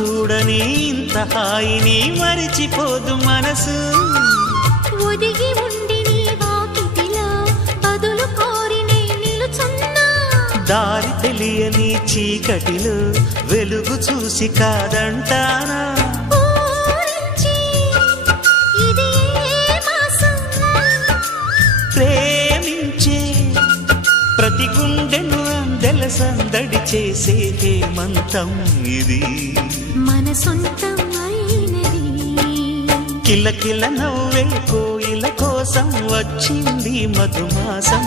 చూడని ఇంత హాయిని మరిచిపోదు మనసు. ఒదిగి ఉండి నీ వాకిటిలో బదులు కోరి నే నిలుచున్నా. దారి తెలియని చీకటిలో వెలుగు చూసి కాదంటానా. ప్రేమించే ప్రతి గుండెను అందెల సందడి చేసే హేమంతం ఇది. మన సొంతం అయినది. కిలకిల నవ్వే కోయిల కోసం వచ్చింది మధుమాసం.